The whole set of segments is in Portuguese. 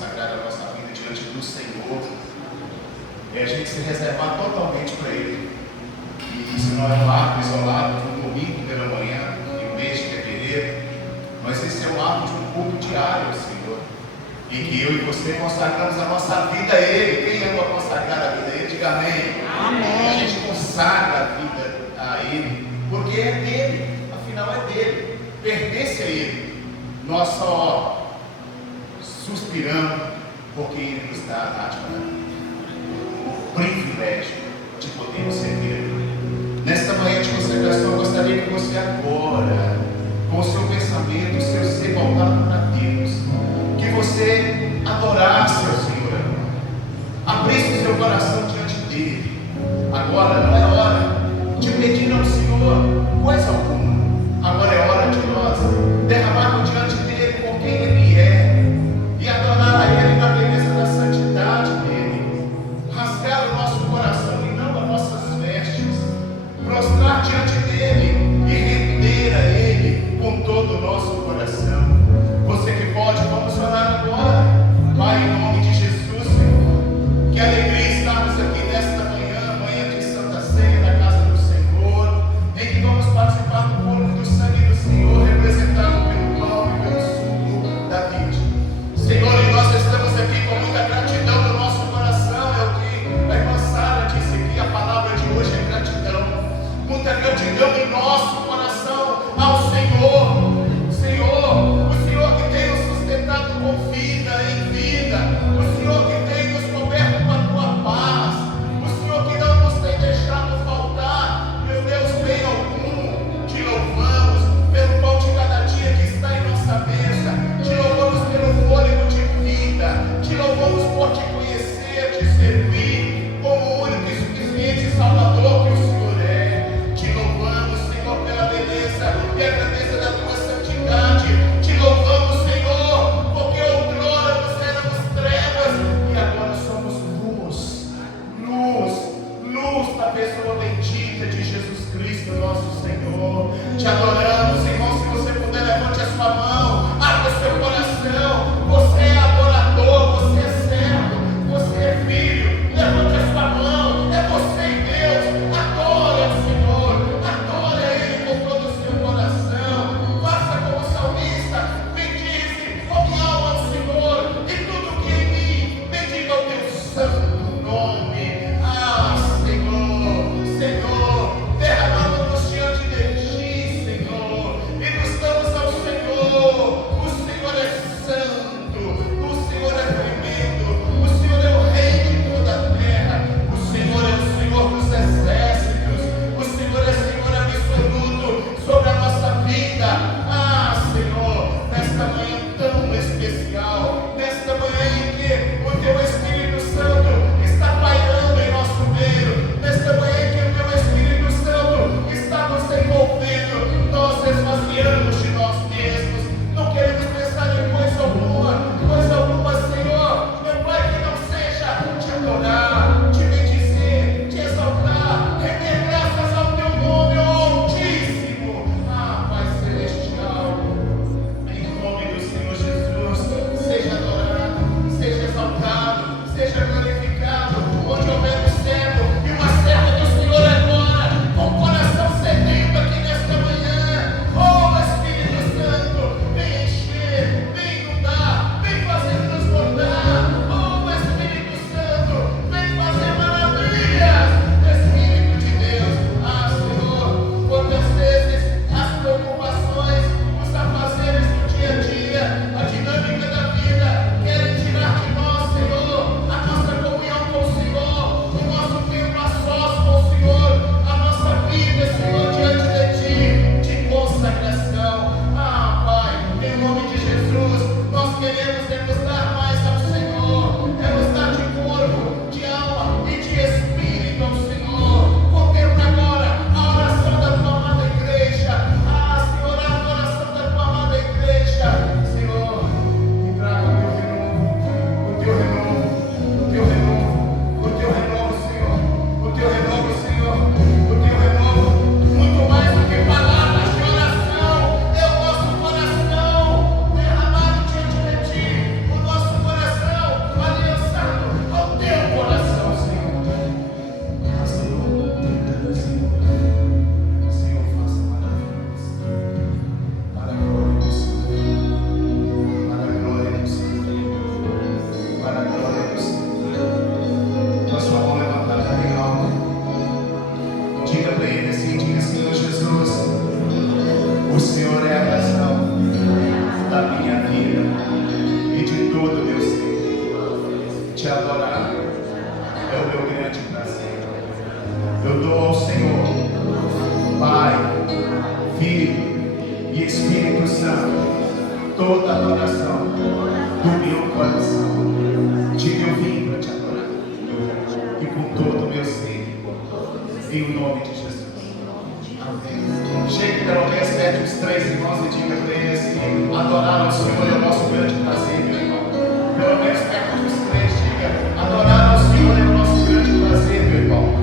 consagrar a nossa vida diante do Senhor, é a gente se reservar totalmente para Ele. E isso não é um ato isolado no domingo pela manhã, em um mês de fevereiro, mas esse é um ato de um culto diário ao Senhor, em que eu e você consagramos a nossa vida a Ele. Quem ama consagrar a vida a Ele, diga amém. Amém. A gente consagra a vida a Ele, porque é dele, afinal é dele, pertence a Ele. Nós só suspiramos porque Ele nos dá a dádiva da vida, o privilégio de podermos servir a Ele. Nesta manhã de consagração, eu gostaria que você agora, com o seu pensamento, o seu ser voltado para Deus, que você adorasse ao Senhor, abrisse o seu coração diante dele. Agora não é hora de pedir ao Senhor coisa alguma. Agora é hora de nós derramarmos diante dele com quem ele é e adorar a ele na beleza da santidade dele, rasgar o nosso coração e não as nossas vestes, prostrar diante dele e render a ele com todo o nosso coração. Você que pode, vamos orar agora. Pai, em nome de Jesus, Senhor, que alegria estarmos aqui nesta manhã, manhã de Santa Ceia na casa do Senhor, em que vamos participar do corpo do sangue do Senhor, representado pelo pão e pelo suco da vida. Senhor, e nós estamos aqui com muita gratidão no nosso coração. É o que a irmã Sara disse aqui, a palavra de hoje é gratidão. Muita gratidão em nosso coração ao Senhor. Senhor, o Senhor que tem nos sustentado com vida em vida, o Senhor que tem nos coberto com a tua paz, o Senhor que não nos tem deixado faltar, meu Deus, bem algum. Te louvamos pelo pão de cada dia que está em nossa mesa, te louvamos pelo fôlego de vida, te louvamos por te conhecer, te servir como o único e suficiente Salvador que o Senhor é. Te louvamos, Senhor, pela beleza e a grandeza da tua santidade. Te louvamos, Senhor, porque outrora nós éramos trevas e agora somos luz, luz da pessoa bendita de Jesus Cristo, nosso Senhor. Te adoramos, irmão. Se você puder, levante a sua mão, abra o seu coração. Você é adorador, você é servo, você é filho. Levante a sua mão, é você e Deus. Adore ao Senhor, adore a Ele com todo o seu coração. Faça como o salmista, bendize com minha alma ao Senhor, e tudo que em mim, bendiga o teu santo nome. Ah, Senhor, Senhor, derramamos diante de ti, Senhor, e nos damos ao Senhor. O Senhor é santo, o Senhor é tremendo, o Senhor é o Rei de toda a terra, o Senhor é o Senhor dos exércitos, o Senhor é Senhor absoluto sobre a nossa vida. Ah, Senhor, nesta manhã tão especial, nesta manhã em que o teu Espírito Santo está pairando em nosso meio, nesta manhã em que o teu Espírito Santo está nos envolvendo, nós esvaziamos de nós mesmos, não queremos pensar em coisa alguma, Senhor, meu Pai, que não seja te adorar, te bendizer, te exaltar, render graças ao teu nome, ó Altíssimo. Ah, Pai Celestial, em nome do Senhor Jesus, seja adorado. adorar é o meu grande prazer. Eu dou ao Senhor, Pai, Filho e Espírito Santo, toda a adoração do meu coração. Diga, eu vim para te adorar, e com todo o meu ser, em nome de Jesus. Amém. Chegue pelo menos perto dos 3 irmãos e diga para eles assim: adorar ao Senhor é o nosso grande prazer, meu irmão. Pelo menos perto dos 3, diga: adorar ao Senhor é o nosso grande prazer, meu irmão.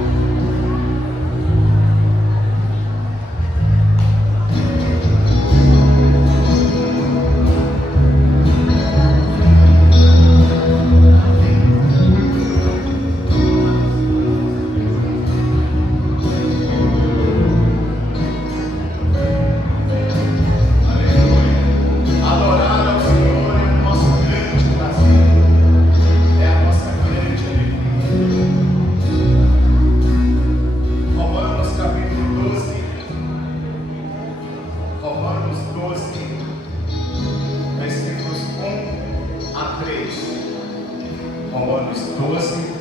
Romanos 12,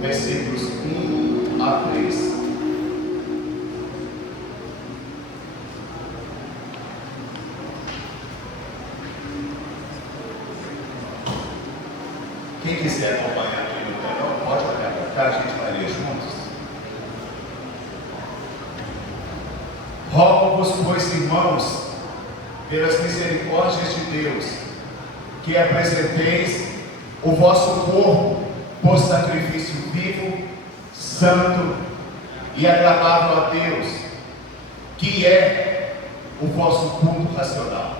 versículos 1 a 3. Quem quiser acompanhar aqui no telão, pode olhar para cá, a gente vai ler juntos. Rogo-vos, pois, irmãos, pelas misericórdias de Deus, que apresenteis o vosso corpo por sacrifício vivo, santo e agradável a Deus, que é o vosso culto racional.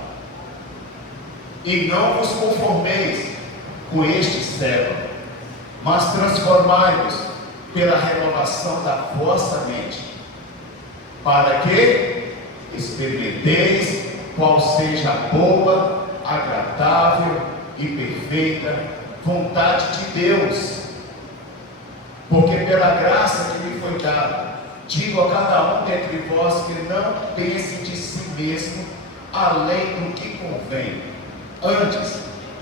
E não vos conformeis com este século, mas transformai-vos pela renovação da vossa mente, para que experimenteis qual seja a boa, agradável e perfeita vontade de Deus. Porque pela graça que me foi dada, digo a cada um dentre vós que não pense de si mesmo além do que convém. Antes,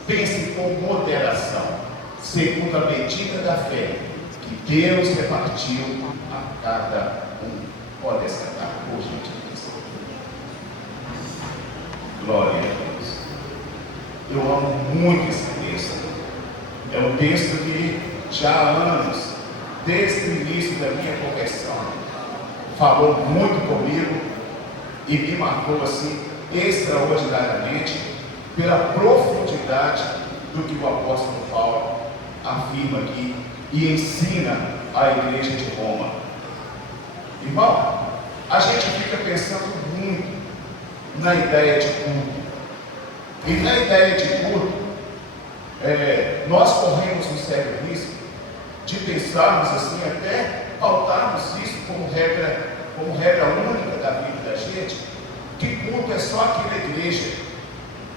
pense com moderação, segundo a medida da fé que Deus repartiu a cada um. Pode sentar, por gentileza. Glória a Deus. Eu amo muito esse texto. É um texto que já há anos, desde o início da minha conversão, falou muito comigo e me marcou assim extraordinariamente pela profundidade do que o apóstolo Paulo afirma aqui e ensina à igreja de Roma. Irmão, a gente fica pensando muito na ideia de culto. E na ideia de culto, nós corremos um sério risco de pensarmos assim, até pautarmos isso como regra única da vida da gente, que culto é só aqui na igreja,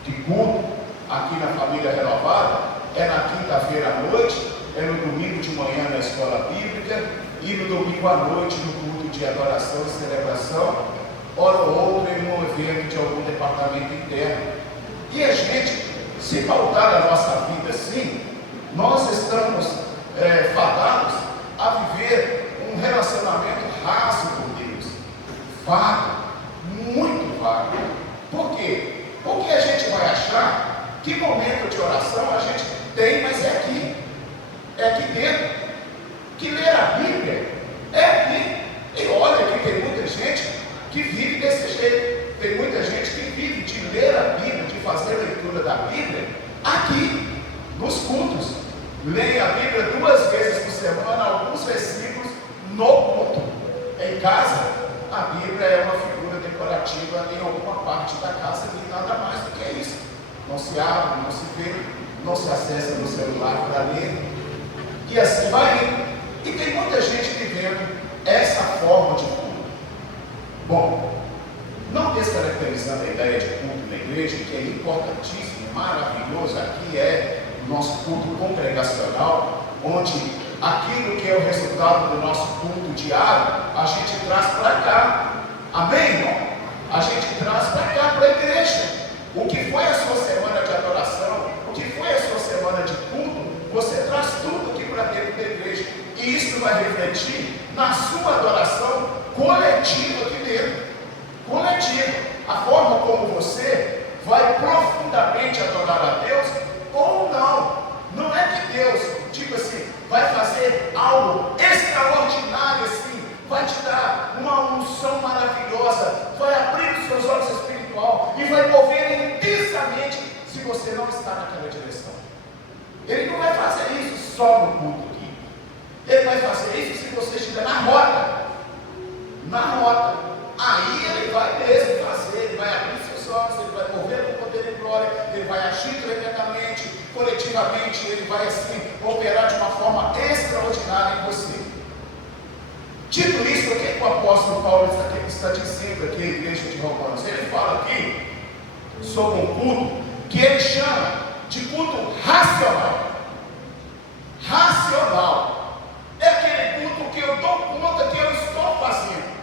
que culto aqui na família renovada é na quinta-feira à noite, é no domingo de manhã na escola bíblica e no domingo à noite no culto de adoração e celebração, hora ou outra em um evento de algum departamento interno. E a gente, se pautar a nossa vida assim, nós estamos fadados a viver um relacionamento raso com Deus, vago, muito vago. Por quê? Porque a gente vai achar que momento de oração a gente tem, mas é aqui dentro. Que ler a Bíblia é aqui. E olha que tem muita gente que vive desse jeito. Tem muita gente que vive de ler a Bíblia, de fazer a leitura da Bíblia aqui, nos cultos. Leem a Bíblia 2 vezes por semana, alguns versículos no culto. Em casa, a Bíblia é uma figura decorativa em alguma parte da casa e nada mais do que isso. Não se abre, não se vê, não se acessa no celular para ler. E assim vai indo. E tem muita gente vivendo essa forma de culto. Bom, não descaracterizando a ideia de culto na igreja, que é importantíssimo, maravilhoso, aqui é o nosso culto congregacional, onde aquilo que é o resultado do nosso culto diário, a gente traz para cá. Amém, irmão? A gente traz para cá, para a igreja. O que foi a sua semana de adoração, o que foi a sua semana de culto, adorar a Deus ou não. Não é que Deus, tipo assim, vai fazer algo extraordinário assim, vai te dar uma unção maravilhosa, vai abrir os seus olhos espiritual e vai mover intensamente se você não está naquela direção. Ele não vai fazer isso só no culto aqui. Ele vai fazer isso se você estiver na rota. Na rota. Aí ele vai mesmo fazer, ele vai abrir seus olhos, ele vai mover com poder e glória, ele vai agir tremendamente, coletivamente, ele vai assim operar de uma forma extraordinária em você. Dito isso, o que o apóstolo Paulo está dizendo aqui à igreja de Romanos? Ele fala aqui sobre um culto que ele chama de culto racional. Racional é aquele culto que eu dou conta que eu estou fazendo.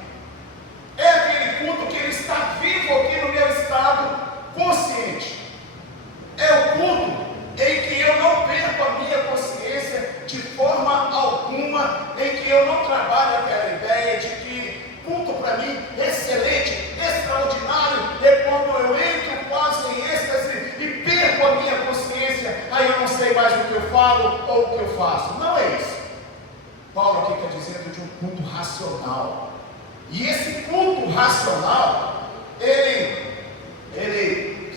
É aquele culto que ele está vivo aqui no meu estado consciente. É o culto em que eu não perco a minha consciência de forma alguma, em que eu não trabalho aquela ideia de que culto para mim excelente, extraordinário, é quando eu entro quase em êxtase e perco a minha consciência, aí eu não sei mais o que eu falo ou o que eu faço. Não é isso. Paulo aqui está dizendo de um culto racional. E esse culto racional, ele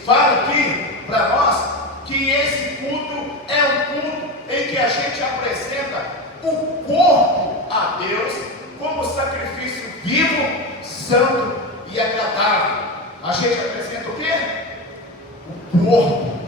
fala aqui para nós que esse culto é um culto em que a gente apresenta o corpo a Deus como sacrifício vivo, santo e agradável. A gente apresenta o quê? O corpo.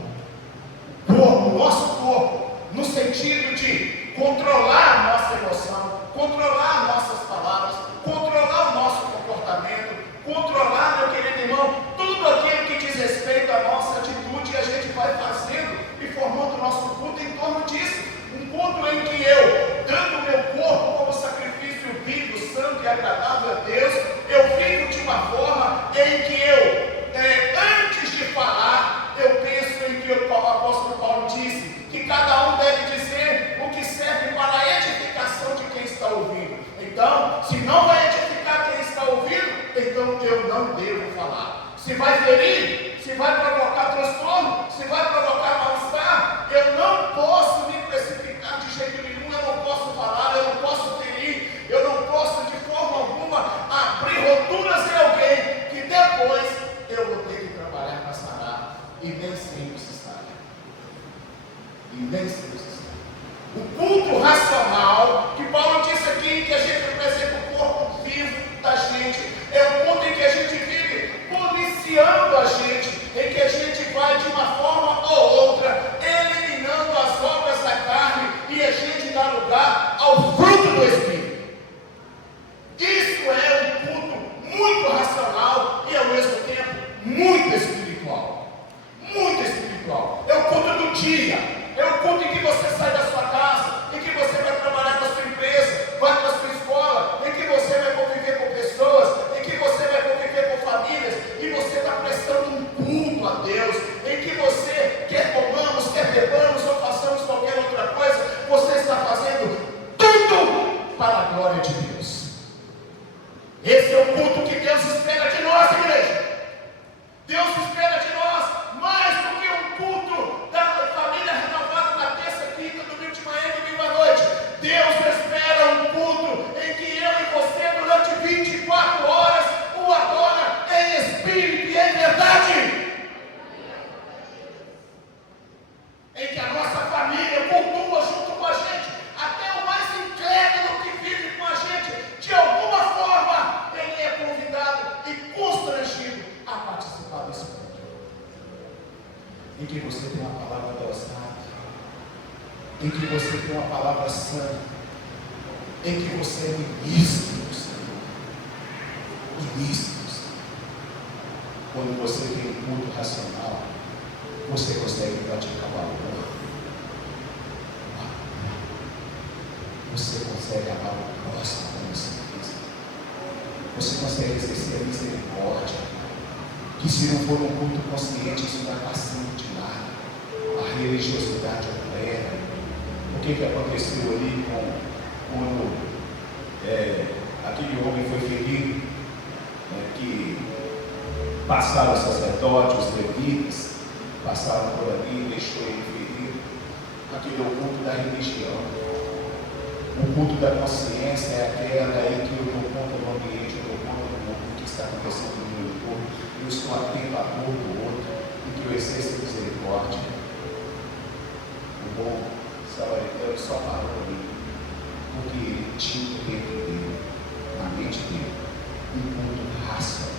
O nosso corpo, no sentido de controlar a nossa emoção, controlar nossas palavras, controlar o nosso comportamento, controlar, meu querido irmão, tudo aquilo que diz respeito à nossa atitude, e a gente vai fazendo e formando o nosso culto em torno disso. Um culto em que eu, dando o meu corpo como sacrifício vivo, santo e agradável a Deus, eu vivo de uma forma em que antes de falar, eu penso em que o apóstolo Paulo disse, que cada um deve dizer o que serve para a edificação de quem está ouvindo. Então, se não vai edificar quem está ouvindo, então eu não devo falar. Se vai ferir, se vai provocar transtorno, se vai provocar mal-estar, eu não posso me precipitar de jeito nenhum, eu não posso falar, eu não posso ferir, eu não posso de forma alguma abrir roturas em alguém, que depois eu vou ter que trabalhar para sarar, e nem sempre se sai. E nem sempre se sai. O culto racional, que Paulo disse aqui, que a gente representa o corpo vivo da gente, é o culto em que a gente vive policiando a gente, em que a gente vai de uma forma ou outra, eliminando as obras da carne, e a gente dá lugar ao fruto do Espírito. Isso é um culto muito racional e ao mesmo tempo muito espiritual. Muito espiritual. É o culto do dia. É o culto em que você sai da sua casa, em que você vai trabalhar na sua empresa, vai para a sua escola, em que você vai conviver com pessoas, em que você vai conviver com famílias, e você está prestando um culto a Deus, em que você, quer comamos, quer bebamos ou façamos qualquer outra coisa, você está fazendo tudo para a glória de Deus. Esse é o culto que Deus espera de nós, igreja. Deus espera de nós mais do que um culto da família renovada na terça, quinta, domingo de manhã e domingo à noite. Deus espera um culto em que eu e você, durante 24 horas, o adora em espírito e em verdade. Em que a nossa família cultua junto com a gente, até o mais incrédulo que vive com a gente, de alguma forma, ele é convidado e constrangido a participar desse culto. Em que você tem uma palavra dosada, em que você tem uma palavra sã, em que você é ministro do Senhor. Ministro do Senhor. Quando você tem um culto racional, você consegue praticar o amor. Você consegue amar o próximo como você mesmo. Você consegue exercer a misericórdia. Que se não for um culto consciente, isso vai passando de lado. A religiosidade opera. O que aconteceu ali quando aquele homem foi ferido, que passaram os sacerdotes, os levitas, passaram por ali, deixou ele ferido. Aquele é o culto da religião. O culto da consciência é aquela aí que eu dou conta do ambiente, eu dou conta do mundo que está acontecendo no meu corpo, eu estou atento à dor do outro, e que eu exerço misericórdia. O bom samaritano só parou ali, porque ele tinha dentro dele, na mente dele, um culto racional.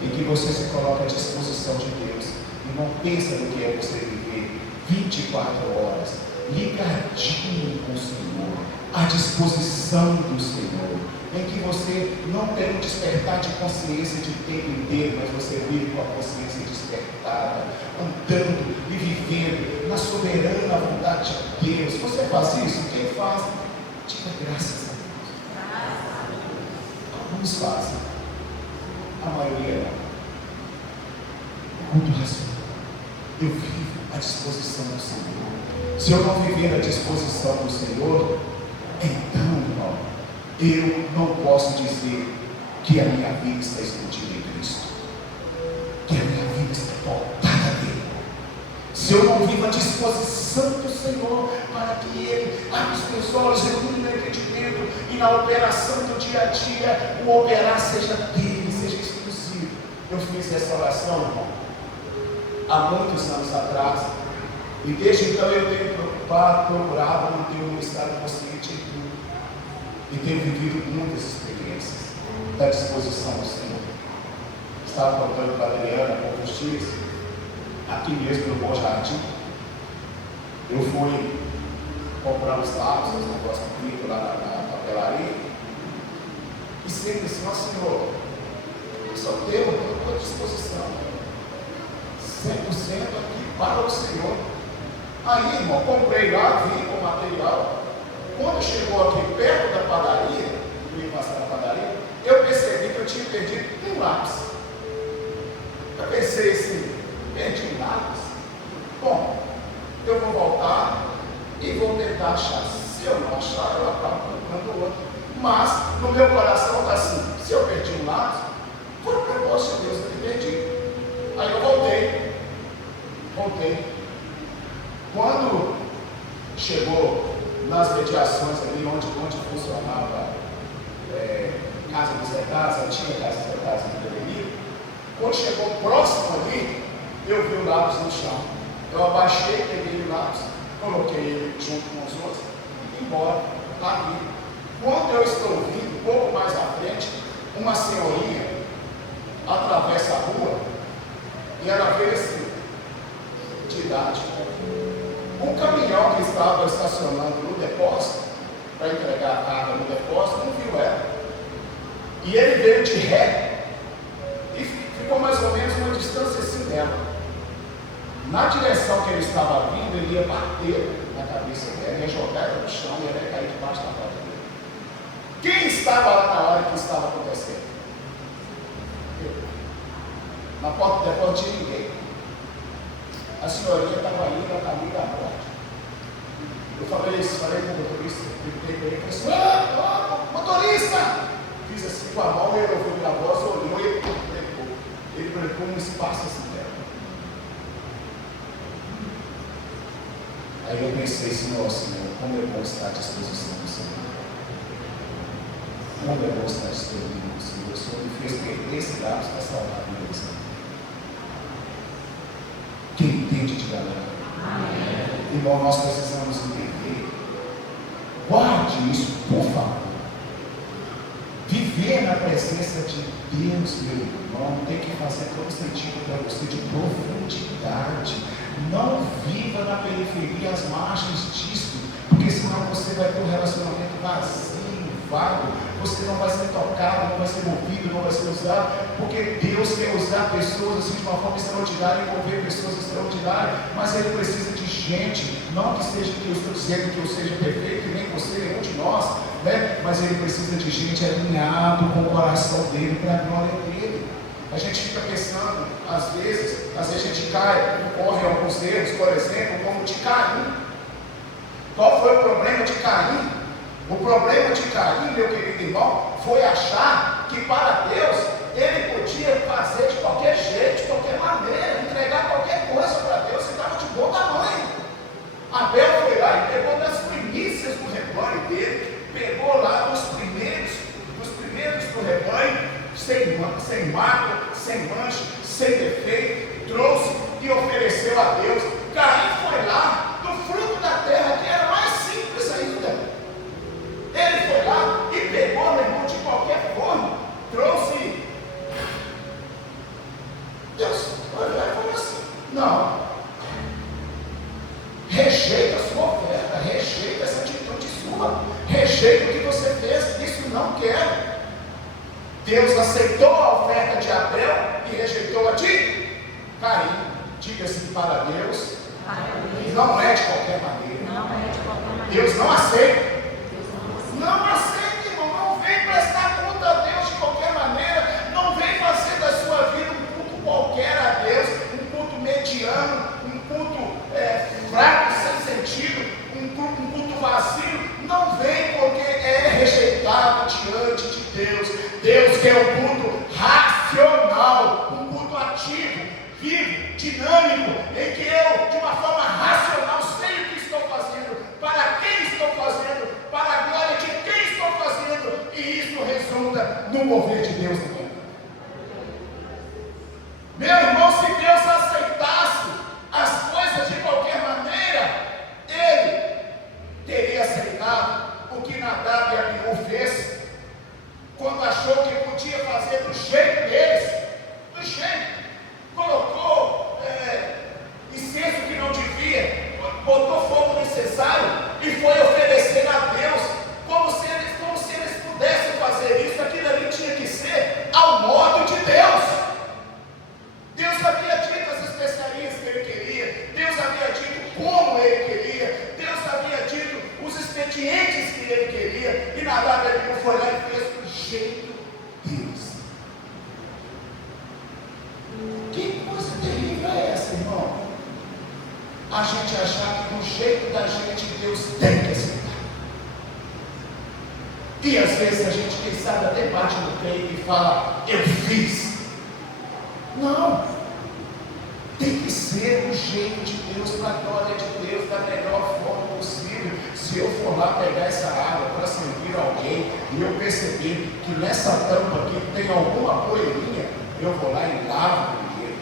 E que você se coloque à disposição de Deus e não pensa no que é você viver 24 horas ligadinho com o Senhor, à disposição do Senhor, em que você não tem um despertar de consciência de tempo inteiro, mas você vive com a consciência despertada, andando e vivendo na soberana vontade de Deus. Você faz isso? Quem faz? Diga graças a Deus. Alguns fazem, a maioria não. Muito racional. Eu vivo à disposição do Senhor. Se eu não viver à disposição do Senhor, então, irmão, eu não posso dizer que a minha vida está escondida em Cristo, que a minha vida está voltada nele. Se eu não vivo à disposição do Senhor, para que Ele abra os meus olhos, ilumine meu entendimento, e na operação do dia a dia, o operar seja dele, seja exclusivo. Eu fiz essa oração, irmão, há muitos anos atrás, e desde então eu tenho procurado manter o meu estado consciente em tudo, e tenho vivido muitas experiências da disposição do Senhor. Estava contando para a Adriana com os dias, aqui mesmo no Bom Jardim, eu fui comprar os lápis, os negócios comigo lá na papelaria, e sempre assim, ó Senhor, eu só tenho a tua disposição, 100% aqui para o Senhor. Aí, irmão, comprei lá, vim com o material. Quando chegou aqui perto da padaria, eu ia passar na padaria, eu percebi que eu tinha perdido um lápis. Eu pensei assim, perdi um lápis. Bom, eu vou voltar e vou tentar achar. Se eu não achar, eu acabo comprando outro. Mas, no meu coração está assim, se eu perdi um lápis, foi o propósito de Deus eu ter perdido. Aí eu voltei. Quando chegou nas mediações ali, onde funcionava Casa dos Recados, a antiga Casa dos Recados de Belém, quando chegou próximo ali, eu vi o lápis no chão. Eu abaixei, peguei o lápis, coloquei ele junto com os outros e fui embora, ali. Quando eu estou vindo, um pouco mais à frente, uma senhorinha atravessa a rua e ela veio assim, de idade. Um caminhão que estava estacionando no depósito, para entregar a carga no depósito, não viu ela. E ele veio de ré e ficou mais ou menos uma distância assim dela. Na direção que ele estava vindo, ele ia bater na cabeça dela, ia jogar ela no chão e ela ia cair debaixo da porta dele. Quem estava lá na hora que estava acontecendo? Eu. Na porta do depósito não tinha ninguém. A senhorinha estava indo a caminho da morte. Eu falei com o motorista, gritei para ele, falei assim, motorista! Fiz assim com a mão, ele ouviu minha voz, olhou e brecou. Ele brecou um espaço assim dela. Aí eu pensei, Senhor, como é bom estar à disposição do Senhor. Como é bom estar à disposição do Senhor. O Senhor me fez perder esse lápis para salvar a vida do Senhor. Quem entende, diga amém. Irmão, nós precisamos entender. Guarde isso, por favor. Viver na presença de Deus, meu irmão, tem que fazer todo sentido para você de profundidade. Não viva na periferia, às margens disso, porque senão você vai ter um relacionamento vazio, vago. Você não vai ser tocado, não vai ser movido, não vai ser usado, porque Deus quer usar pessoas assim de uma forma extraordinária, envolver pessoas extraordinárias, mas Ele precisa de gente, não que seja que eu estou dizendo que eu seja perfeito, nem você, nenhum de nós, né? Mas Ele precisa de gente alinhado com o coração dele, para a glória dele. A gente fica pensando, às vezes a gente cai, corre alguns erros, por exemplo, como de Caim. Qual foi o problema de Caim? O problema de Caim, meu querido irmão, foi achar que para Deus ele podia fazer de qualquer jeito, de qualquer maneira, entregar qualquer Não. Rejeita a sua oferta, rejeita essa atitude sua, rejeita o que você fez, isso não quero. Deus aceitou a oferta de Abel e rejeitou a de Caim. Diga assim para Deus, não é de qualquer maneira. Deus não aceita. Não aceita, irmão. Não vem prestar conta a Deus de qualquer maneira. Não vem fazer da sua vida um culto qualquer a Deus, um culto mediano, um culto fraco, sem sentido, um culto vazio. Não vem, porque é rejeitado diante de Deus. Deus quer um culto racional, um culto ativo, vivo, dinâmico, em que eu, de uma forma racional, sei o que estou fazendo, para quem estou fazendo, para a glória de quem estou fazendo, e isso resulta no mover de Deus na minha vida. Meu irmão, se Deus aceitasse as coisas de qualquer maneira, Ele teria aceitado o que Nadab e Abiú fez, quando achou que podia fazer do jeito deles, do jeito, colocou incenso que não devia, botou fogo necessário e foi oferecer a Deus, como se eles pudessem fazer isso. Aquilo ali tinha que ser ao modo de Deus. Deus havia dito as especiarias que Ele queria, Deus havia dito como Ele queria, Deus havia dito os expedientes que Ele queria, e Nadab e Abiú foi lá e fez do jeito deles. Que coisa terrível é essa, irmão? A gente achar que do jeito da gente Deus tem que aceitar. E às vezes a gente, quem sabe, até bate no peito e fala, eu fiz. Não. Tem que ser do jeito de Deus, para a glória de Deus, da melhor forma possível. Se eu for lá pegar essa água para servir alguém e eu perceber que nessa tampa aqui tem alguma poeirinha, eu vou lá e lavo primeiro.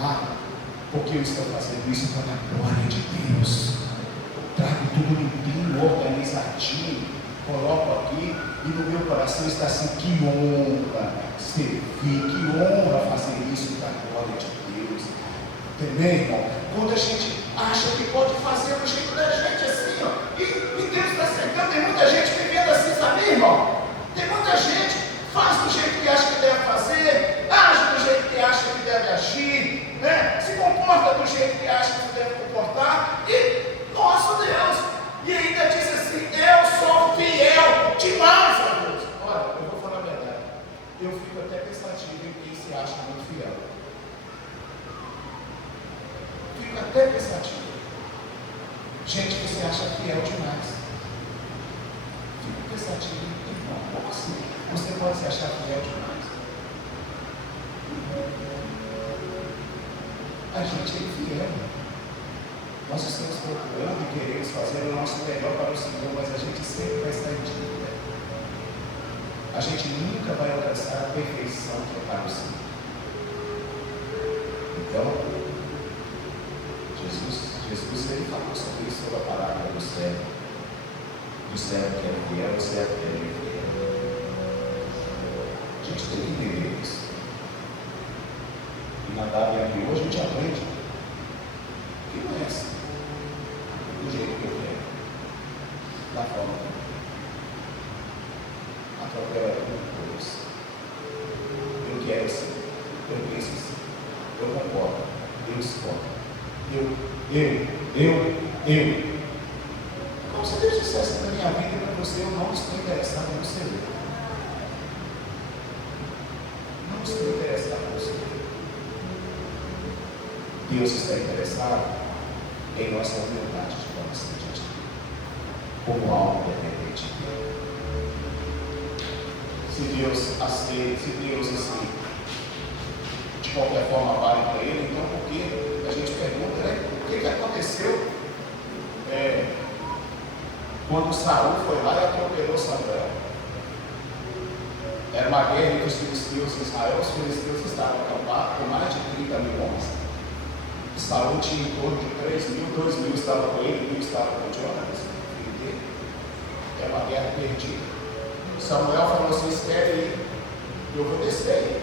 Lavo, porque eu estou fazendo isso para a glória de Deus. Trago tudo limpinho, organizadinho, coloco aqui e no meu coração está assim, que honra servir, que honra fazer isso para a glória de Deus. Entendeu, irmão? Quando a gente acha que pode fazer do jeito da gente assim, ó, e Deus está aceitando. Tem muita gente vivendo assim, sabe, irmão? Tem muita gente faz do jeito que acha que deve fazer, age do jeito que acha que deve agir, né? Se comporta do jeito que acha que deve comportar, e nosso Deus, e ainda diz assim, eu sou fiel demais a Deus. Olha, eu vou falar a verdade, eu fico até pensativo em quem se acha muito fiel. Fico até pensativo. Gente que se acha fiel demais. Fico pensativo, irmão, como assim? Você pode se achar fiel demais? A gente é infiel. Nós estamos procurando e queremos fazer o nosso melhor para o Senhor, mas a gente sempre vai estar em dívida. A gente nunca vai alcançar a perfeição que é para o Senhor. Então, Jesus ele falou sobre isso, sobre a parábola do servo. Do servo que é fiel, do servo que é infiel. A gente tem que entender isso. E Nadab e Abiú, a gente aprende que não é assim, do jeito que eu quero, da forma que eu quero. Atropela tudo, Deus. Eu quero assim, eu penso assim, eu concordo, eu escolho. Eu. Como se Deus dissesse na minha vida para você, eu não estou interessado no seu. Não estou interessado no seu. Deus está interessado em nossa humildade de coração diante dele, como algo dependente dele. Se Deus aceita, se Deus assim, de qualquer forma vale para ele, então por que? A gente pergunta, né? O que aconteceu quando Saul foi lá e atropelou Samuel? Era uma guerra entre os filisteus e Israel. Os filisteus estavam acampados com mais de 30 mil homens. Saul tinha em torno de 3.000, 2.000 estavam com ele, 1.000 estavam com Jonas, filho dele. Era uma guerra perdida. Samuel falou assim: espere aí, eu vou descer aí.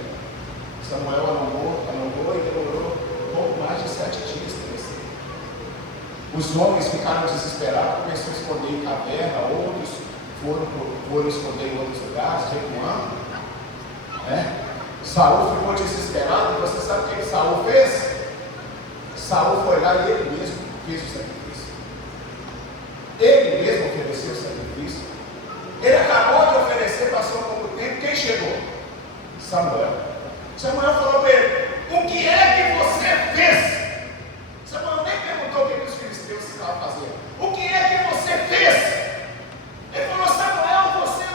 Samuel alongou e demorou Os homens ficaram desesperados, começaram a esconder em caverna, outros foram esconder em outros lugares, recuando. Saul ficou desesperado, e você sabe o que Saul fez? Saul foi lá e ele mesmo fez o sacrifício. Ele mesmo ofereceu o sacrifício. Ele acabou de oferecer, passou um pouco tempo. Quem chegou? Samuel. Samuel falou para ele: o que é que você fez? Samuel nem perguntou o que os filisteus estavam fazendo. O que é que você fez? Ele falou: Samuel, você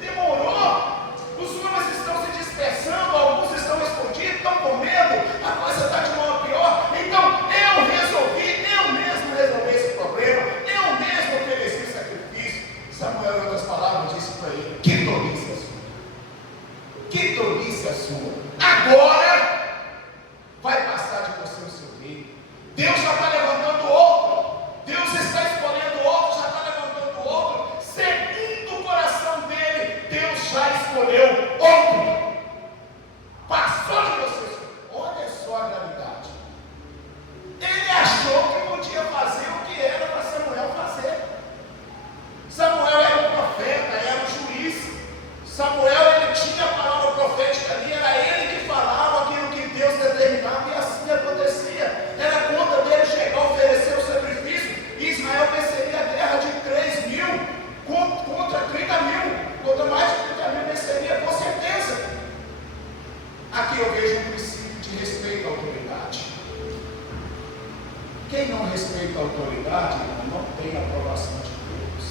demorou. Os homens estão se dispersando, alguns estão escondidos, estão com medo, a coisa está de mal a pior. Então eu mesmo resolvi esse problema, eu mesmo ofereci o sacrifício. Samuel, em outras palavras, disse para ele: que tolice a sua! Que tolice a sua! Agora vai passar de você o seu rei. Deus já está levantando outro. Deus está escolhendo outro, já está levantando outro. Segundo o coração dele, Deus já escolheu outro. Passou de você. Olha só a gravidade. Ele achou que podia fazer o que era para Samuel fazer. Samuel era um profeta, era um juiz. Samuel, ele tinha a palavra profética ali, era ele que falava aquilo que Deus determinava, e assim acontecia. Era conta dele chegar a oferecer o sacrifício, e Israel venceria a guerra de 3.000 contra 30.000, contra mais de 30.000 venceria, com certeza. Aqui eu vejo um princípio de respeito à autoridade. Quem não respeita a autoridade, não tem a aprovação de Deus.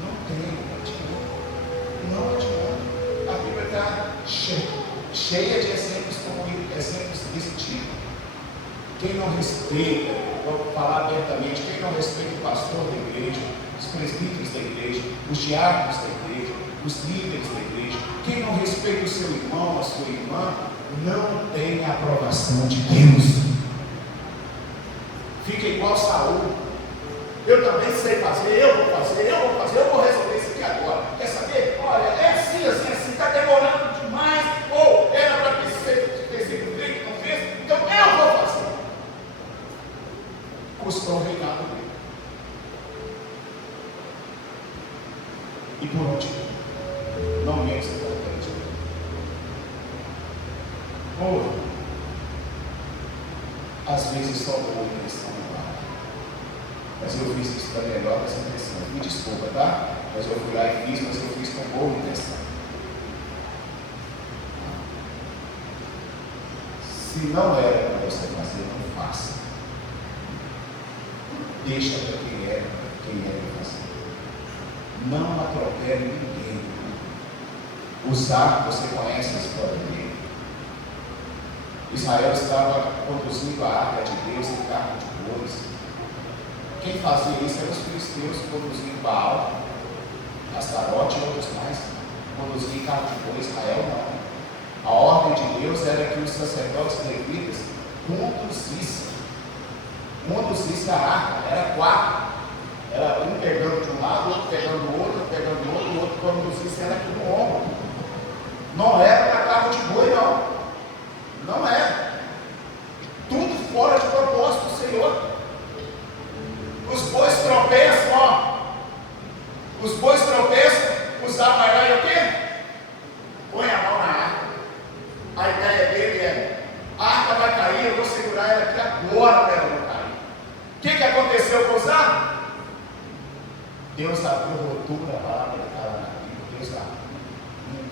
Não tem. Não adianta. A Bíblia está cheia de exemplos desse tipo. Quem não respeita, vou falar abertamente, quem não respeita o pastor da igreja, os presbíteros da igreja, os diáconos da igreja, os líderes da igreja, quem não respeita o seu irmão, a sua irmã, não tem a aprovação de Deus. Fica igual Saul. Eu também sei fazer, eu vou resolver isso aqui agora. Quer saber? Olha, é assim, está demorando demais, ou era para ter sido feito, não fez, então eu vou fazer. Custou o reinado dele. E por último, não menos importante, às vezes só boa intenção não vale. Mas eu fiz isso para melhor essa intenção. Me desculpa, tá? Mas eu fui lá e fiz, mas eu fiz com boa intenção. Se não era para você fazer, não faça. Deixa para quem é para fazer. Não atropele ninguém. Usar, você conhece a história dele. Israel estava conduzindo a arca de Deus em carro de bois. Quem fazia isso eram os filisteus, conduzindo Baal, Astarote e outros mais, conduziam em carro de boi. Israel não. A ordem de Deus era que os sacerdotes levitas conduzissem a arca. Era 4. Era um pegando de um lado, outro pegando do outro, o outro conduzisse ela aqui no ombro. Não era para carro de boi, não. Não é. Tudo fora de propósito do Senhor. Os bois tropeçam, Os bois tropeçam, o Zá vai lá e o quê? Põe a mão na arca. A ideia dele é: a arca vai cair, eu vou segurar ela aqui agora para ela não cair. O que aconteceu com o Zá? Deus abriu rotura, a palavra que está lá na Bíblia. Deus abriu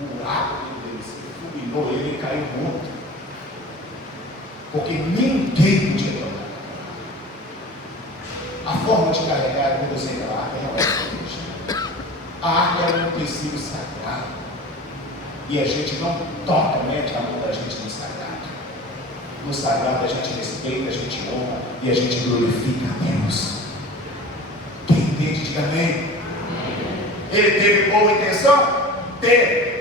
um buraco dele, fulminou ele e caiu morto. Porque ninguém podia tocar. A forma de carregar e conduzir a arca não é igreja. A arca é um princípio sagrado. E a gente não toca, mete a mão da gente no sagrado. No sagrado a gente respeita, a gente honra e a gente glorifica a Deus. Quem entende, diga amém. Ele teve boa intenção? Teve.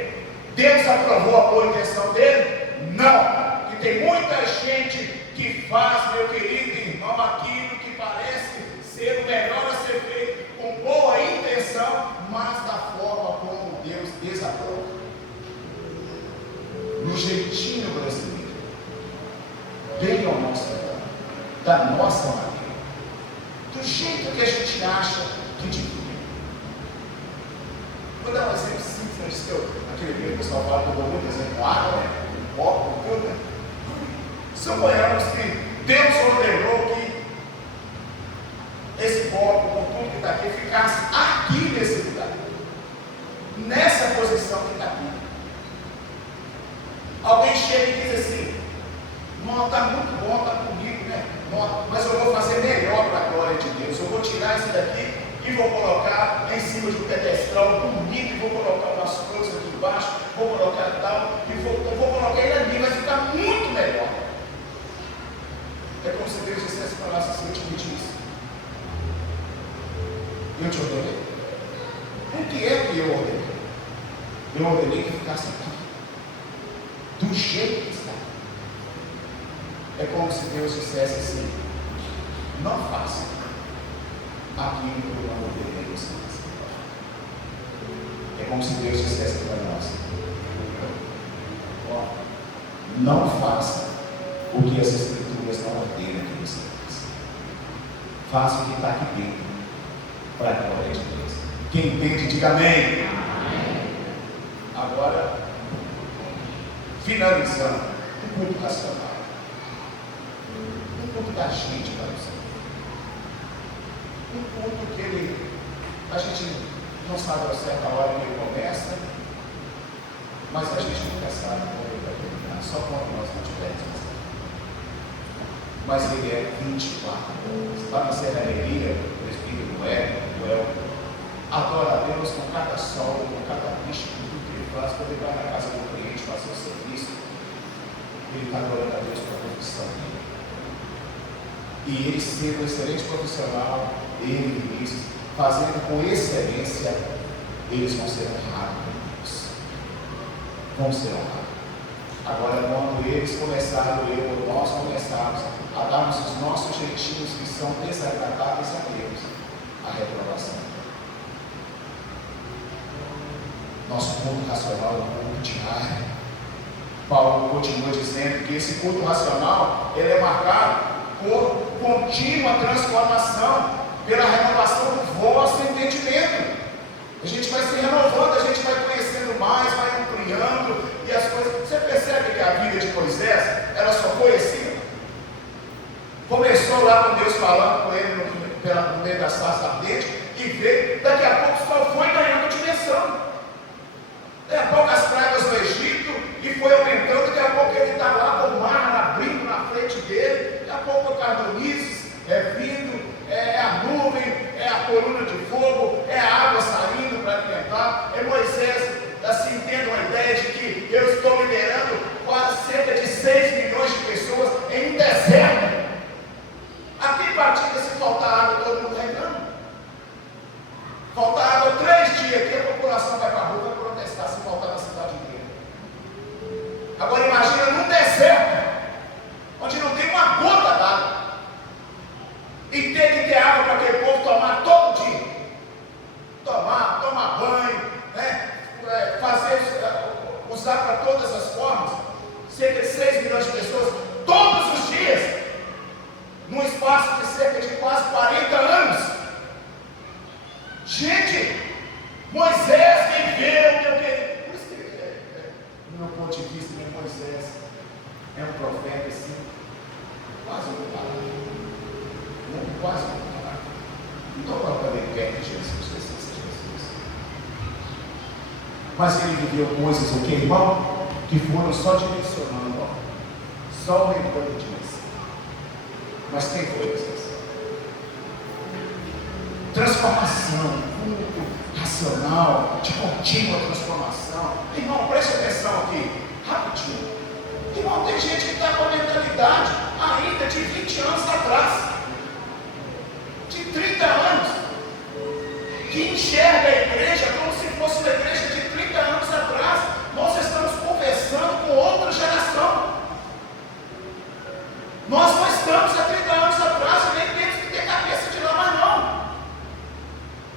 Deus aprovou a boa intenção dele? Não. E tem muita gente que faz, meu querido irmão, aquilo que parece ser o melhor a ser feito, com boa intenção, mas da forma como Deus desaprova. No jeitinho brasileiro, bem ao nosso redor, da nossa maneira. do jeito que a gente acha que devia. Vou dar um exemplo simples, aquele vídeo que o pessoal fala que eu dou muito exemplo com água, né? Com copo, com tudo, né? Suponhamos que Deus ordenou que esse copo, com tudo que está aqui, ficasse aqui nesse lugar, nessa posição que está aqui. Alguém chega e diz assim: não, está muito bom, está bonito, né? Não, mas eu vou fazer melhor para a glória de Deus. Eu vou tirar isso daqui e vou colocar em cima de um pedestal bonito, e vou colocar umas coisas aqui embaixo, vou colocar tal, e eu vou colocar ele ali, vai ficar muito melhor. É como se Deus dissesse para nós assim: eu te pedi isso, eu te ordenei. O que é que eu ordenei? Eu ordenei que ficasse aqui, do jeito que está. É como se Deus dissesse assim: não faça aquilo que eu não ordenei você fazer. É como se Deus dissesse para nós: ó, não faça o que as Escrituras não ordenam que você faça. Faça o que está aqui dentro, para a glória de Deus. Quem entende, diga amém. Agora, finalizando, o culto racional. O culto da gente para o Senhor. Um culto que a gente não sabe ao certo a hora que ele começa, mas a gente nunca sabe quando ele vai terminar, só quando nós não tivermos. Mas ele é 24 horas. Lá na serraria, o presbítero Noel adora a Deus com cada sol, com cada bicho, com tudo que ele faz. Quando ele vai na casa do cliente fazer o serviço, ele está adorando a Deus com a profissão dele. E ele sendo um excelente profissional, ele e Vinícius, fazendo com excelência, eles vão ser honrados por Deus. Vão ser honrados. Agora, quando eles começaram, nós começarmos a darmos os nossos jeitinhos que são desagradáveis a Deus, a reprovação. Nosso culto racional é um culto diário. Paulo continua dizendo que esse culto racional ele é marcado por contínua transformação, pela renovação do vosso entendimento. A gente vai se renovando, a gente vai conhecendo mais, vai ampliando, e as coisas. Você percebe que a vida de Moisés, ela só foi assim? Começou lá com Deus falando com ele no meio da sarça ardente, e veio, daqui a pouco só foi ganhando dimensão. Daqui a pouco as pragas do Egito, e foi aumentando, daqui a pouco ele está lá com o mar abrindo na frente dele, daqui a pouco o cardonices vindo, é a nuvem, é a coluna de fogo, é a água saindo para alimentar, é Moisés, assim, tendo uma ideia de que eu estou liderando quase cerca de 6 milhões de pessoas em um deserto. Aqui partida, se faltar água, todo mundo reclama. Faltar água 3 dias, aqui a população vai para a rua, vai protestar se faltar na cidade inteira. Agora imagina num deserto, onde não tem uma gota d'água, e ter que ter água para aquele povo tomar todo dia. Tomar banho, né? Usar para todas as formas. Cerca de 6 milhões de pessoas, todos os dias, num espaço de cerca de quase 40 anos. Gente, Moisés viveu, por isso que, do meu ponto de vista, Moisés é um profeta assim, quase um palavra. Quase um palavra. Não estou colocando ele perto de Jesus, mas ele viveu coisas, o que, irmão? Que foram só direcionando, ó, só aumentando de dimensão. Mas quem foi Moisés? Transformação, culto racional, de contínua transformação. Irmão, preste atenção aqui, rapidinho. Irmão, tem gente que está com a mentalidade ainda de 20 anos atrás, de 30 anos, que enxerga a igreja como se fosse uma igreja de 30 anos atrás. Nós estamos conversando com outra geração. Nós não estamos há 30 anos atrás e nem temos que ter cabeça de lá mais não.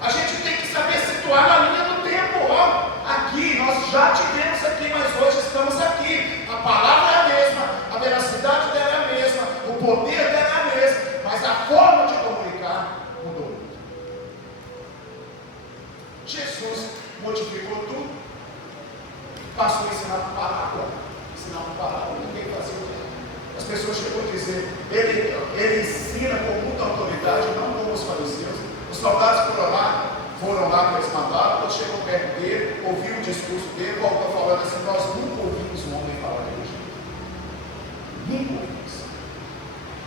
A gente tem que saber situar na linha do tempo. Ó, aqui, nós já tivemos aqui, mas hoje estamos aqui. A palavra é a mesma, a veracidade dela é a mesma, o poder dela é a mesma, mas a forma de comunicar modificou tudo, passou a ensinar por parábola. Ensinar por parábola, ninguém fazia o que. As pessoas chegam a dizer, ele ensina com muita autoridade, não como os fariseus. Os soldados foram lá para eles mandaram, quando chegou perto dele, ouviu o discurso dele, voltou falando assim, nós nunca ouvimos um homem falar daquele jeito. Nunca ouvimos.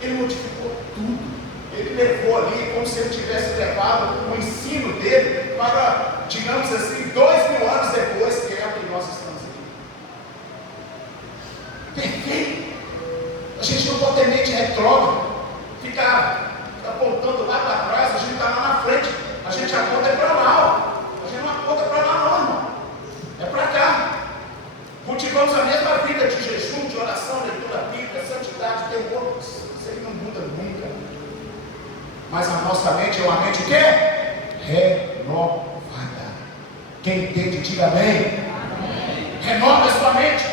Ele modificou tudo. Ele levou ali como se ele tivesse levado o ensino dele para, digamos assim, 2000 anos depois, que é o que nós estamos aqui. Perfeito. A gente não pode ter mente retrógrada, ficar apontando lá para trás, a gente está lá na frente, a gente aponta para mal, a gente não aponta para lá não, irmão, é para cá. Cultivamos a mesma vida de jejum, de oração, leitura bíblica, santidade, temor, isso aí não muda nunca. Mas a nossa mente é uma mente o quê? Renovada. Quem entende, diga amém. Renova a sua mente.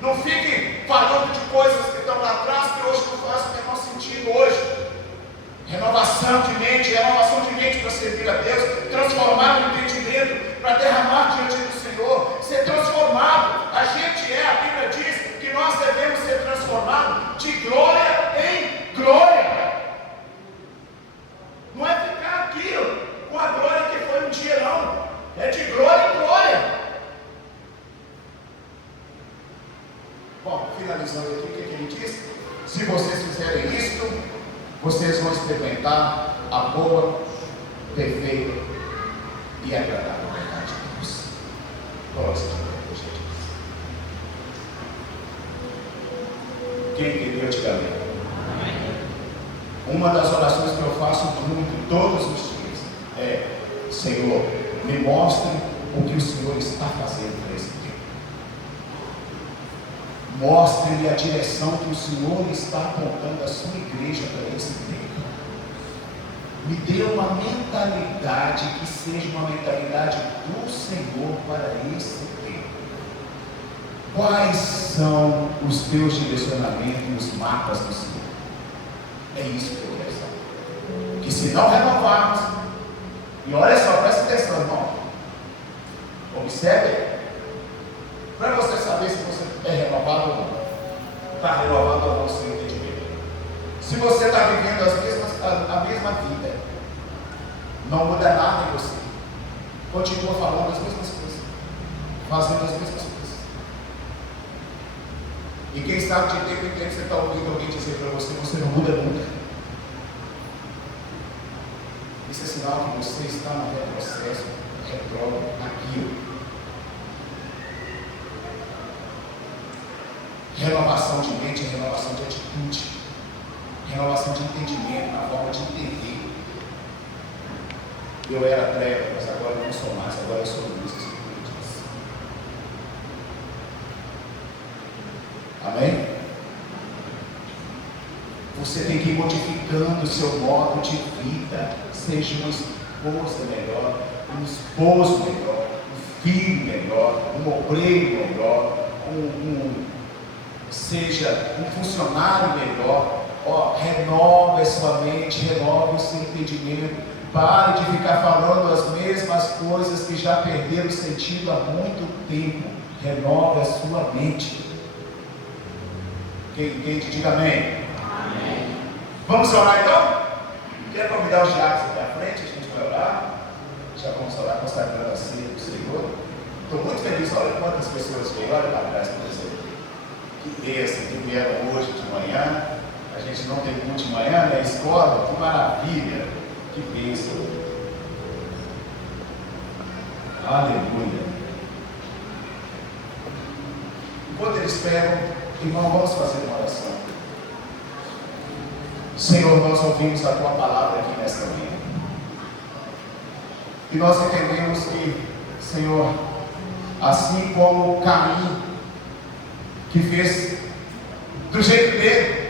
Não fique falando de coisas que estão lá atrás, que hoje não faz o menor sentido hoje. Renovação de mente para servir a Deus, transformar o entendimento, para derramar diante do Senhor, ser transformado. A Bíblia diz que nós devemos ser transformados de glória em glória. Não é ficar aqui com a glória que foi um dia, não. É de glória em glória. Bom, finalizando aqui, o que ele diz? Se vocês fizerem isto, vocês vão experimentar a boa, perfeita e agradável vontade de Deus. Coloque-se de pé, gente. Quem entendeu, diga amém. Uma das orações que eu faço muito, todos os dias, é: Senhor, me mostre o que o Senhor está fazendo nesse tempo. Mostre-me a direção que o Senhor está apontando a sua igreja para esse tempo. Me dê uma mentalidade que seja uma mentalidade do Senhor para esse tempo. Quais são os teus direcionamentos e os mapas do Senhor? É isso que eu quero saber. Que se não renovarmos, e olha só, presta atenção, irmão. Observe, para você saber se você é renovado ou não. Está renovado ou não, seu entendimento. Se você está vivendo a mesma vida, não muda nada em você. Continua falando as mesmas coisas, fazendo as mesmas coisas. E quem sabe de tempo em tempo você está ouvindo alguém dizer para você, você não muda nunca. Isso é sinal que você está no retrocesso, retrógrado, naquilo. Renovação de mente, renovação de atitude, renovação de entendimento, na forma de entender. Eu era treva, mas agora eu não sou mais, agora eu sou luz. Amém? Você tem que ir modificando o seu modo de vida. Seja uma esposa melhor, um esposo melhor, um filho melhor, um obreiro melhor, seja um funcionário melhor. Renove a sua mente, renove o seu entendimento. Pare de ficar falando as mesmas coisas que já perderam sentido há muito tempo. Renove a sua mente. Quem entende, diga amém. Amém. Vamos orar então? Quero convidar os diáconos aqui à frente, a gente vai orar. Já vamos orar consagrando a ceia do Senhor. Estou muito feliz, olha quantas pessoas veio, olha para trás para você. Que bênção, que vieram hoje de manhã. A gente não tem muito de manhã, né? Escola, que maravilha, que bênção. Aleluia. Enquanto eles pegam, irmão, vamos fazer uma oração. Senhor, nós ouvimos a Tua palavra aqui nesta manhã. E nós entendemos que, Senhor, assim como Caim, que fez do jeito dele,